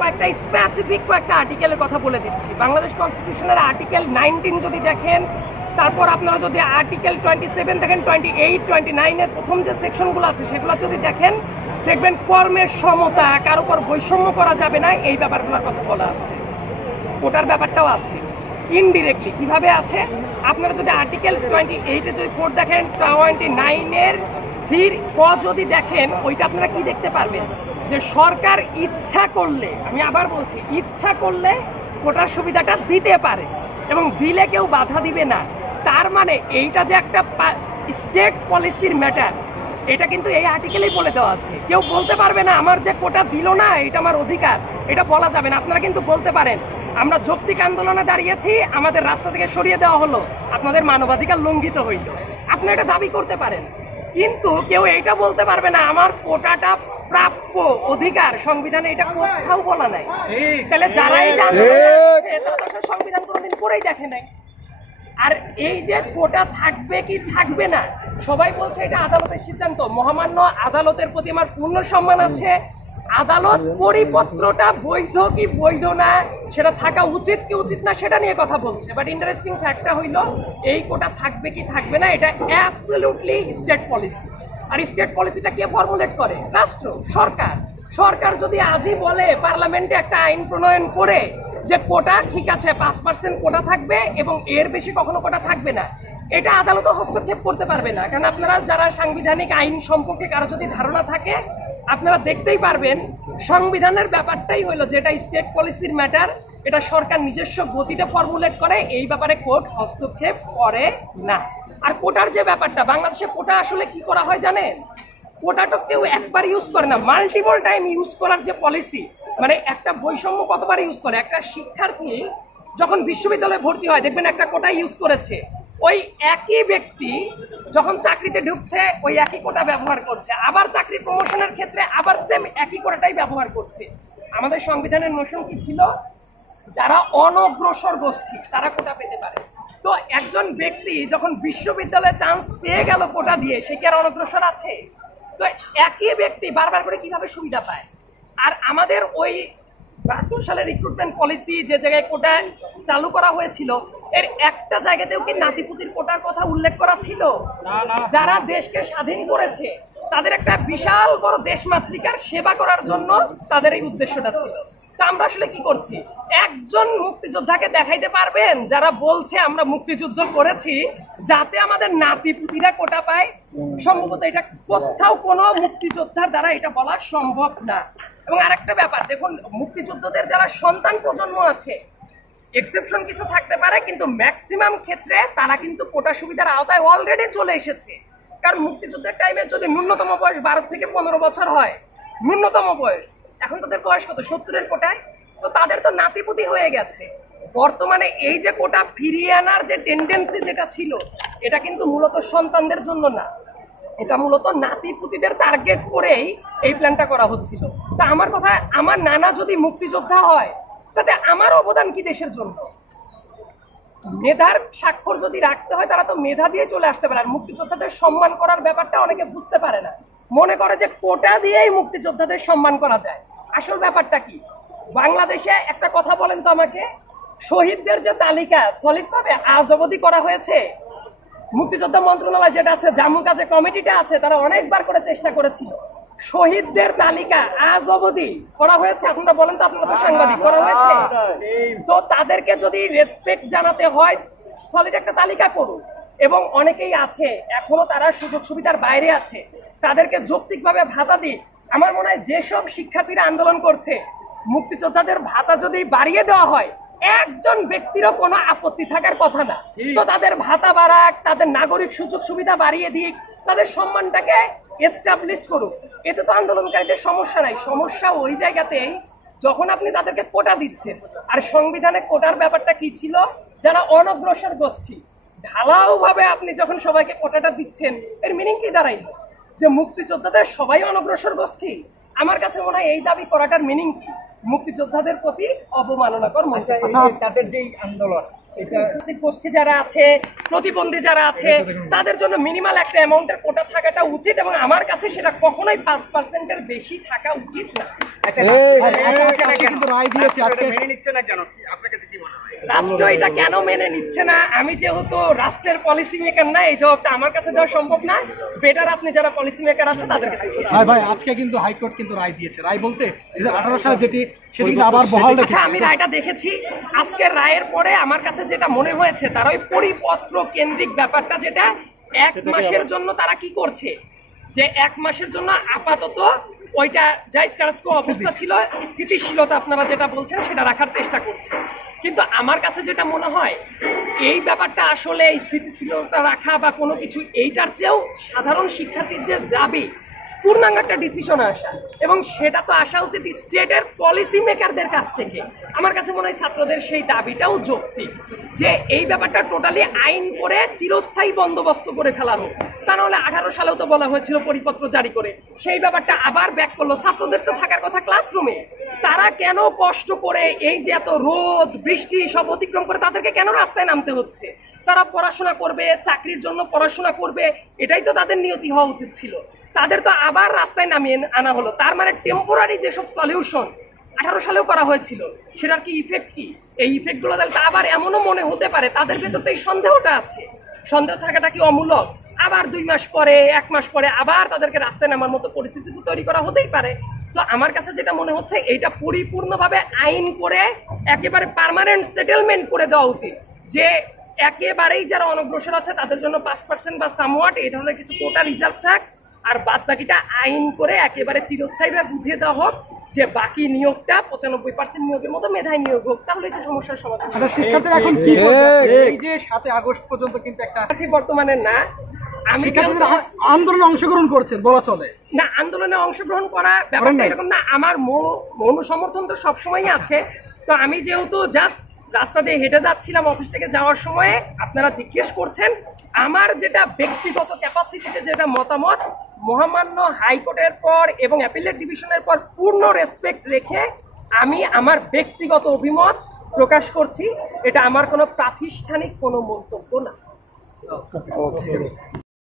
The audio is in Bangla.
কয়েকটা স্পেসিফিক কয়েকটা আর্টিকেলের কথা বলে দিচ্ছি। বাংলাদেশ কনস্টিটিউশনের আর্টিকেল 19 যদি দেখেন, তারপর আপনারা যদি আর্টিকেল 27 দেখেন, 28, 29 এর প্রথম যে সেকশনগুলো আছে সেগুলো যদি দেখেন, দেখবেন কর্মের সমতা, কার উপর বৈষম্য করা যাবে না, এই ব্যাপারগুলোর কথা বলা আছে। কোটার ব্যাপারটাও আছে ইনডিরেক্টলি। কিভাবে আছে? আপনারা যদি আর্টিকেল 28 এর যদি কোড দেখেন, 29 এর 3 ক যদি দেখেন, ওইটা আপনারা কি দেখতে পারবেন যে সরকার ইচ্ছা করলে, আমি আবার বলছি, ইচ্ছা করলে কোটার সুবিধাটা দিতে পারে এবং দিলে কেউ বাধা দিবে না। তার মানে এইটা যে একটা স্টেট পলিসির ম্যাটার, এটা কিন্তু এই আর্টিকেলেই বলে দেওয়া আছে। কেউ বলতে পারবে না আমার যে কোটা দিল না এটা আমার অধিকার, এটা বলা যাবে না। আপনারা কিন্তু বলতে পারেন আমরা যৌক্তিক আন্দোলনে দাঁড়িয়েছি, আমাদের রাস্তা থেকে সরিয়ে দেওয়া হলো, আপনাদের মানবাধিকার লঙ্ঘিত হইল, আপনি এটা দাবি করতে পারেন। কিন্তু কেউ এইটা বলতে পারবে না আমার কোটাটা প্রাপ্য অধিকার, সংবিধানে এটা কোথাও বলা নাই। তাহলে যারাই জানে তারা সংবিধান কোনোদিন পড়েই দেখে নাই। আর এই যে কোটা থাকবে কি থাকবে না, সবাই বলছে এটা আদালতের সিদ্ধান্ত। মহামান্য আদালতের প্রতি আমার পূর্ণ সম্মান আছে। আদালত পরিপত্রটা বৈধ কি বৈধ না, সেটা থাকা উচিত কি উচিত না, সেটা নিয়ে কথা বলছে। বাট ইন্টারেস্টিং ফ্যাক্টটা হইল এই কোটা থাকবে কি থাকবে না, এটা অ্যাবসলিউটলি স্টেট পলিসি। আর স্টেট পলিসিটা কে ফর্মুলেট করে? রাষ্ট্র, সরকার। সরকার যদি আজই বলে পার্লামেন্টে একটা আইন প্রণয়ন করে যে কোটা ঠিক আছে 5% কোটা থাকবে এবং এর বেশি কখনো কোটা থাকবে না, এটা আদালত হস্তক্ষেপ করতে পারবে না। কারণ আপনারা যারা সাংবিধানিক আইন সম্পর্কে কারো যদি ধারণা থাকে, আপনারা দেখতেই পারবেন সংবিধানের ব্যাপারটাই হলো যেটা স্টেট পলিসির ম্যাটার, এটা সরকার নিজস্ব গতিতে ফর্মুলেট করে, এই ব্যাপারে কোর্ট হস্তক্ষেপ করে না। আর কোটার যে ব্যাপারটা, বাংলাদেশে কোটা আসলে কি করা হয় জানেন? কোটাটা কেউ একবার ইউজ করে না, মাল্টিপল টাইম ইউজ করার যে পলিসি, মানে একটা বৈষম্য কতবার ইউজ করে। একটা শিক্ষার্থী যখন বিশ্ববিদ্যালয়ে ভর্তি হয় দেখবেন একটা কোটা ইউজ করেছে, ওই একই ব্যক্তি যখন চাকরিতে ঢুকছে ওই একই কোটা ব্যবহার করছে, আবার চাকরি প্রমোশনের ক্ষেত্রে আবার সেম একই কোটাটাই ব্যবহার করছে। আমাদের সংবিধানের নোশন কি ছিল? যারা অনগ্রসর গোষ্ঠী তারা কোটা পেতে পারে। তো একজন ব্যক্তি যখন বিশ্ববিদ্যালয়ে চান্স পেয়ে গেল কোটা দিয়ে, সে কি আর অনগ্রসর আছে? তো একই ব্যক্তি বারবার করে কিভাবে সুবিধা পায়? আর আমাদের ওই 72 সালের রিক্রুটমেন্ট পলিসি যে জায়গায় কোটা চালু করা হয়েছিল, এর একটা জায়গাতেও কি নাতিপুতির কোটার কথা উল্লেখ করা ছিল? যারা দেশকে স্বাধীন করেছে তাদের একটা বিশাল বড় দেশমাতৃকার সেবা করার জন্য তাদের এই উদ্দেশ্যটা ছিল। তা আমরা আসলে কি করছি? একজন মুক্তিযোদ্ধাকে দেখাইতে পারবেন যারা বলছে আমরা মুক্তিযুদ্ধ করেছি যাতে আমাদের নাতিপুতিরা কোটা পায়? সম্ভবত এটা কোথাও কোনো মুক্তিযোদ্ধার দ্বারা এটা বলা সম্ভব না। এবং আরেকটা ব্যাপার দেখুন, মুক্তিযোদ্ধাদের যারা সন্তান প্রজন্ম আছে, এক্সেপশন কিছু থাকতে পারে, কিন্তু ম্যাক্সিমাম ক্ষেত্রে তারা কিন্তু কোটা সুবিধার আওতায় অলরেডি চলে এসেছে। কারণ মুক্তিযুদ্ধের টাইমে যদি ন্যূনতম বয়স 12 থেকে 15 বছর হয়, ন্যূনতম বয়স, এখন তাদের বয়স কত? 70-এর কোটায়, তো তাদের তো নাতিপুতি হয়ে গেছে। বর্তমানে এই যে কোটা ফিরিয়ে আনার যে টেন্ডেন্সি যেটা ছিল, এটা কিন্তু মূলত সন্তানদের জন্য না, এটা মূলত নাতিপুতিদের টার্গেট করেই এই প্ল্যানটা করা হচ্ছিল। তা আমার কথা, আমার নানা যদি মুক্তিযোদ্ধা হয় তাতে আমার অবদান কি দেশের জন্য? মেধার স্বাক্ষর যদি রাখতে হয় তারা তো মেধা দিয়ে চলে আসতে পারে। আর মুক্তিযোদ্ধাদের সম্মান করার ব্যাপারটা অনেকে বুঝতে পারে না, মনে করে যে কোটা দিয়েই মুক্তিযোদ্ধাদের সম্মান করা যায়। আসল ব্যাপারটা কি? বাংলাদেশে একটা কথা বলেন তো আমাকে, শহীদদের যে তালিকা সলিড ভাবে আজ অবধি করা হয়েছে, মুক্তিযোদ্ধা মন্ত্রণালয় যেটা আছে, জাম্মু কাজে কমিটিটা আছে, তারা অনেকবার করে চেষ্টা করেছিল, শহীদদের তালিকা আজ অবধি করা হয়েছে? আপনারা বলেন তো, আপনারা তো সাংবাদিক, করা হয়েছে? তো তাদেরকে যদি রেসপেক্ট জানাতে হয় সলিড একটা তালিকা করুন। এবং অনেকেই আছে এখনো তারা সুযোগ সুবিধার বাইরে আছে, তাদেরকে যৌক্তিকভাবে ভাতা দিই। আমার মনে হয় যেসব শিক্ষার্থীরা আন্দোলন করছে, মুক্তিযোদ্ধাদের ভাতা যদি বাড়িয়ে দেওয়া হয়, একজন ব্যক্তিরও কোনো আপত্তি থাকার কথা না। তো তাদের ভাতা বাড়াক, তাদের নাগরিক সুযোগ সুবিধা বাড়িয়ে দিক, তাদের সম্মানটাকে এস্টাবলিশ করুক, এতে তো আন্দোলনকারীদের সমস্যা নাই। সমস্যা ওই জায়গাতেই যখন আপনি তাদেরকে কোটা দিচ্ছেন। আর সংবিধানে কোটার ব্যাপারটা কি ছিল? যারা অনগ্রসর গোষ্ঠী, ঢালাও ভাবে আপনি যখন সবাইকে কোটাটা দিচ্ছেন, এর মিনিং কি দাঁড়াইল? যে মুক্তিযোদ্ধাদের সবাই অনগ্রসর গোষ্ঠী? আমার কাছে মনে হয় এই দাবি করাটার মিনিং কি? মুক্তিযোদ্ধাদের প্রতি অবমাননাকর। তাদের যেই আন্দোলন, গোষ্ঠী যারা আছে, প্রতিবন্ধী যারা আছে, তাদের জন্য মিনিমাল একটা অ্যামাউন্টের কোটা থাকাটা উচিত, এবং আমার কাছে সেটা কখনোই 5%-এর বেশি থাকা উচিত না। রাষ্ট্র এটা কেন মেনে নিচ্ছে না? আমি যেহেতু রাষ্ট্রের পলিসি মেকার না, এই জবাবটা আমার কাছে দেওয়া সম্ভব না। বেটার আপনি যারা পলিসি মেকার আছে তাদের কাছে। ভাই আজকে কিন্তু হাইকোর্ট কিন্তু রায় দিয়েছে। রায় বলতে 2018 সালে যেটি সেটি কিন্তু আবার বহাল রেখেছে। আমি রায়টা দেখেছি। আজকের রায়ের পরে আমার কাছে যেটা মনে হয়েছে, তারা ওই পরিপত্র কেন্দ্রিক ব্যাপারটা, যেটা 1 মাসের জন্য তারা কি করছে, যে 1 মাসের জন্য আপাতত ওইটা যা স্ট্যাটাসকো অবস্থা ছিল, স্থিতিশীলতা আপনারা যেটা বলছেন সেটা রাখার চেষ্টা করছে। কিন্তু আমার কাছে যেটা মনে হয়, এই ব্যাপারটা আসলে স্থিতিশীলতা রাখা বা কোনো কিছু, এইটার চেয়েও সাধারণ শিক্ষার্থীদের যাবে পূর্ণাঙ্গ একটা ডিসিশন আসা, এবং সেটা তো আসা উচিত স্টেটের পলিসি মেকারদের কাছ থেকে। আমার কাছে মনে হয় ছাত্রদের সেই দাবিটাও যৌক্তিক, যে এই ব্যাপারটা টোটালি আইন করে চিরস্থায়ী বন্দোবস্ত করে ফেলানো। তা নাহলে 18 সালেও তো বলা হয়েছিল পরিপত্র জারি করে, সেই ব্যাপারটা আবার ব্যাক করলো। ছাত্রদের তো থাকার কথা ক্লাসরুমে, তারা কেন কষ্ট করে এই যে এত রোদ বৃষ্টি সব অতিক্রম করে তাদেরকে কেন রাস্তায় নামতে হচ্ছে? তারা পড়াশোনা করবে, চাকরির জন্য পড়াশোনা করবে, এটাই তো তাদের নিয়তি হওয়া উচিত ছিল। তাদের তো আবার রাস্তায় নামিয়ে আনা হলো। তার মানে টেম্পোরারি যেসব সলিউশন 18 সালেও করা হয়েছিল, সেটার কি ইফেক্ট কি? এই ইফেক্ট গুলো আবার এমনও মনে হতে পারে তাদের ভেতর তো এই সন্দেহটা আছে। সন্দেহ থাকাটা কি অমূলক? আবার 2 মাস পরে 1 মাস পরে আবার তাদেরকে রাস্তায় নামার মতো পরিস্থিতি তো তৈরি করা হতেই পারে। তো আমার কাছে যেটা মনে হচ্ছে, এইটা পরিপূর্ণভাবে আইন করে একেবারে পার্মানেন্ট সেটেলমেন্ট করে দেওয়া উচিত, যে একেবারেই যারা অনগ্রসর আছে তাদের জন্য 5% বা সামওয়াট এই ধরনের কিছু কোটা রিজার্ভ থাক, আর বাদ বাকিটা আইন করে একেবারে চিরস্থায়ীভাবে বুঝিয়ে দেওয়া হোক, যে বাকি নিয়োগটা 95% নিয়োগের মতো মেধায় নিয়োগ হোক। তাহলে এই সমস্যার সমাধান। শিক্ষার্থীরা এখন কি করবে? এই যে 7 আগস্ট পর্যন্ত কিন্তু একটা বর্তমানে না, আমি আন্দোলনে অংশগ্রহণ করছেন বলা চলে না। আন্দোলনে অংশগ্রহণ করা ব্যাপারটা এরকম না। আমার মৌন সমর্থন তো সবসময় আছে। তো আমি যেহেতু জাস্ট রাস্তা দিয়ে হেঁটে যাচ্ছিলাম অফিস থেকে যাওয়ার সময়, আপনারা জিজ্ঞেস করছেন, আমার যেটা ব্যক্তিগত ক্যাপাসিটিতে যেটা মতামত, মহামান্য হাইকোর্টের পর এবং অ্যাপিলেট ডিভিশনের পর পূর্ণ রেসপেক্ট রেখে আমি আমার ব্যক্তিগত অভিমত প্রকাশ করছি। এটা আমার কোনো প্রাতিষ্ঠানিক কোনো মন্তব্য না।